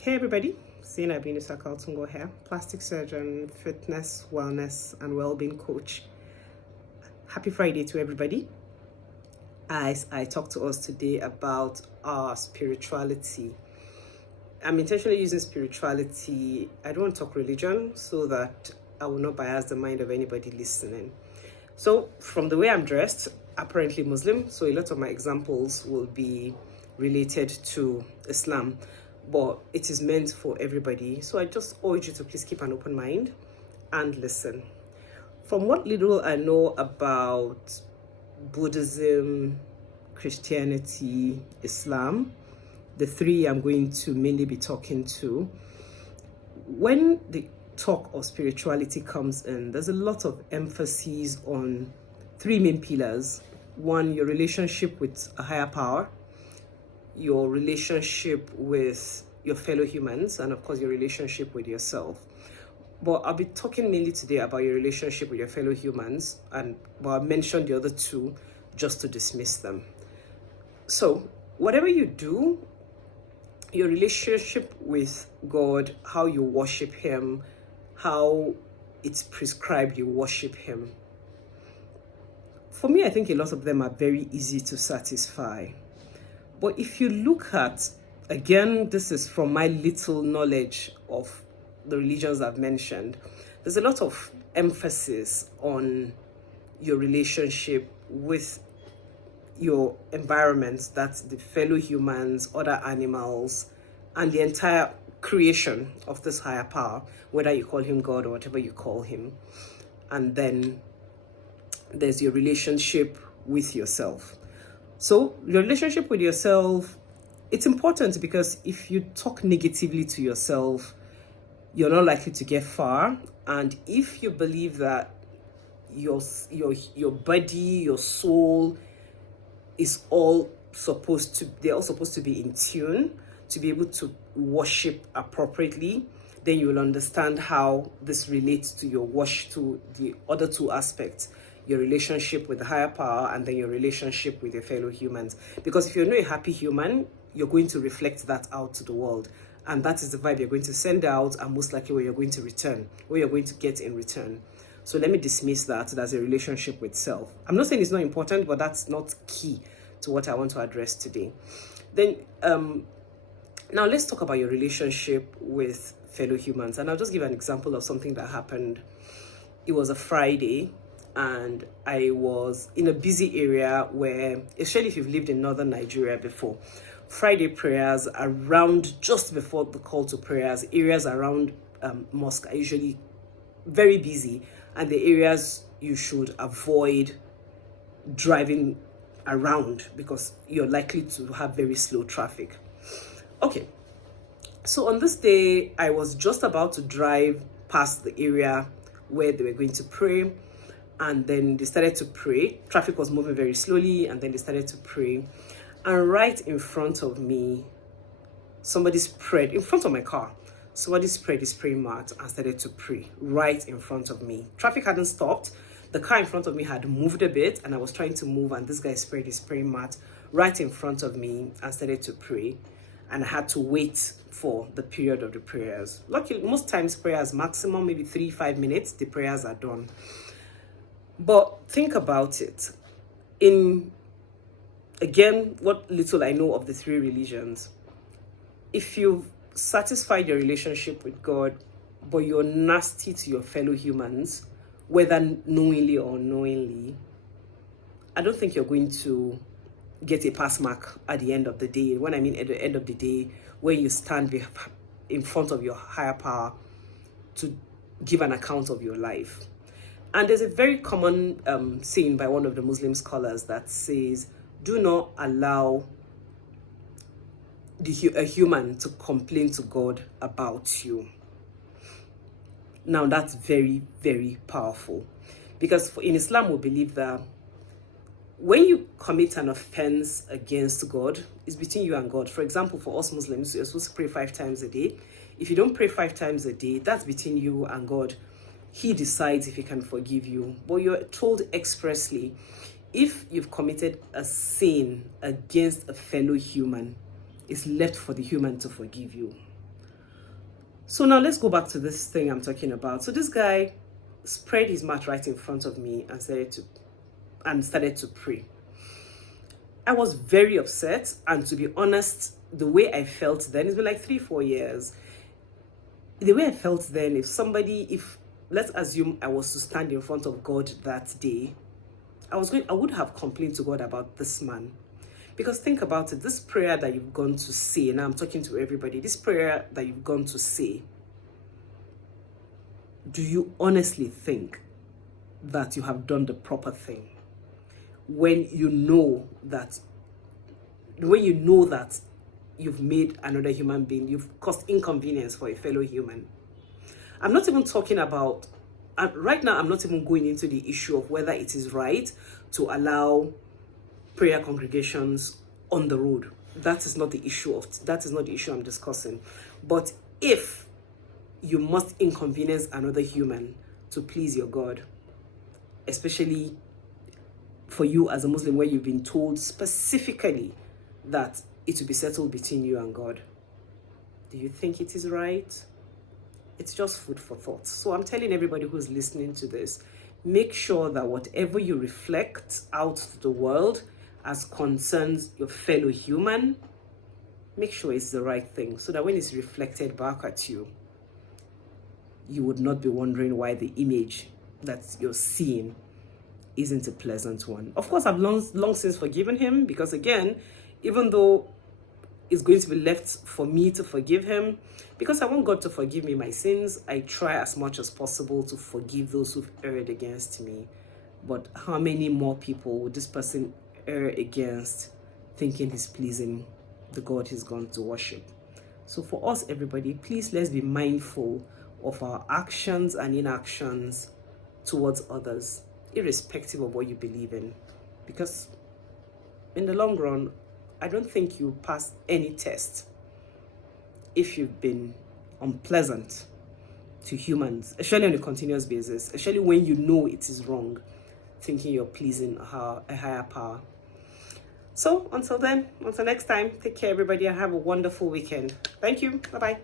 Hey everybody, Zina Binusa Kaltungo here, plastic surgeon, fitness, wellness, and well-being coach. Happy Friday to everybody. As I talk to us today about our spirituality. I'm intentionally using spirituality. I don't want to talk religion so that I will not bias the mind of anybody listening. So, from the way I'm dressed, apparently Muslim, so a lot of my examples will be related to Islam, but it is meant for everybody. So, I just urge you to please keep an open mind and listen. From what little I know about Buddhism, Christianity, Islam, the three I'm going to mainly be talking to, when the talk of spirituality comes in, there's a lot of emphasis on three main pillars. One, your relationship with a higher power, your relationship with your fellow humans, and of course, your relationship with yourself. But I'll be talking mainly today about your relationship with your fellow humans, but I mentioned the other two just to dismiss them. So, whatever you do, your relationship with God, how you worship Him, how it's prescribed you worship Him. For me, I think a lot of them are very easy to satisfy. But if you look at, again, this is from my little knowledge of the religions I've mentioned, there's a lot of emphasis on your relationship with your environment, that's the fellow humans, other animals, and the entire creation of this higher power, whether you call him God or whatever you call him. And then there's your relationship with yourself. So your relationship with yourself, it's important because if you talk negatively to yourself, you're not likely to get far. And if you believe that your body, your soul is all they're all supposed to be in tune to be able to worship appropriately, then you will understand how this relates to your worship, to the other two aspects, your relationship with the higher power and then your relationship with your fellow humans. Because if you're not a happy human, you're going to reflect that out to the world. And that is the vibe you're going to send out, and most likely what you're going to return, what you're going to get in return. So let me dismiss that as a relationship with self. I'm not saying it's not important, but that's not key to what I want to address today. Then, now let's talk about your relationship with fellow humans. And I'll just give an example of something that happened. It was a Friday, and I was in a busy area where, especially if you've lived in northern Nigeria before, Friday prayers around just before the call to prayers, areas around mosque are usually very busy, and the areas you should avoid driving around because you're likely to have very slow traffic. Okay, so on this day, I was just about to drive past the area where they were going to pray, and then they started to pray. Traffic was moving very slowly, and then they started to pray. And right in front of me, somebody spread, in front of my car, somebody spread his praying mat and started to pray right in front of me. Traffic hadn't stopped. The car in front of me had moved a bit, and I was trying to move, and this guy spread his praying mat right in front of me and started to pray. And I had to wait for the period of the prayers. Luckily, most times prayers maximum maybe 3-5 minutes, the prayers are done. But think about it. Again, what little I know of the three religions, if you've satisfied your relationship with God, but you're nasty to your fellow humans, whether knowingly or unknowingly, I don't think you're going to get a pass mark at the end of the day. When I mean at the end of the day, when you stand in front of your higher power to give an account of your life. And there's a very common saying by one of the Muslim scholars that says, do not allow a human to complain to God about you. Now that's very, very powerful, because in Islam we believe that when you commit an offense against God, it's between you and God. For example, for us Muslims, you're supposed to pray 5 times a day. If you don't pray 5 times a day, that's between you and God. He decides if he can forgive you. But you're told expressly, if you've committed a sin against a fellow human, it's left for the human to forgive you. So now let's go back to this thing I'm talking about. So this guy spread his mat right in front of me and started to pray. I was very upset, and to be honest, the way I felt then, it's been like 3-4 years. The way I felt then, if let's assume I was to stand in front of God that day, I would have complained to God about this man. Because think about it, this prayer that you've gone to say, and I'm talking to everybody, this prayer that you've gone to say, do you honestly think that you have done the proper thing? When you know that you've made another human being, you've caused inconvenience for a fellow human. I'm not even talking about, right now I'm not even going into the issue of whether it is right to allow prayer congregations on the road. That is not the issue I'm discussing. But if you must inconvenience another human to please your God, especially for you as a Muslim, where you've been told specifically that it will be settled between you and God, do you think it is right? It's just food for thought. So I'm telling everybody who's listening to this, make sure that whatever you reflect out to the world as concerns your fellow human, make sure it's the right thing, so that when it's reflected back at you, you would not be wondering why the image that you're seeing isn't a pleasant one. Of course, I've long since forgiven him, because again, even though it's going to be left for me to forgive him, because I want God to forgive me my sins, I try as much as possible to forgive those who've erred against me. But how many more people would this person err against, thinking he's pleasing the God he's gone to worship? So for us, everybody, please, let's be mindful of our actions and inactions towards others, irrespective of what you believe in. Because in the long run, I don't think you pass any test if you've been unpleasant to humans, especially on a continuous basis, especially when you know it is wrong, thinking you're pleasing a higher power. So until then, until next time, take care everybody, and have a wonderful weekend. Thank you. Bye-bye.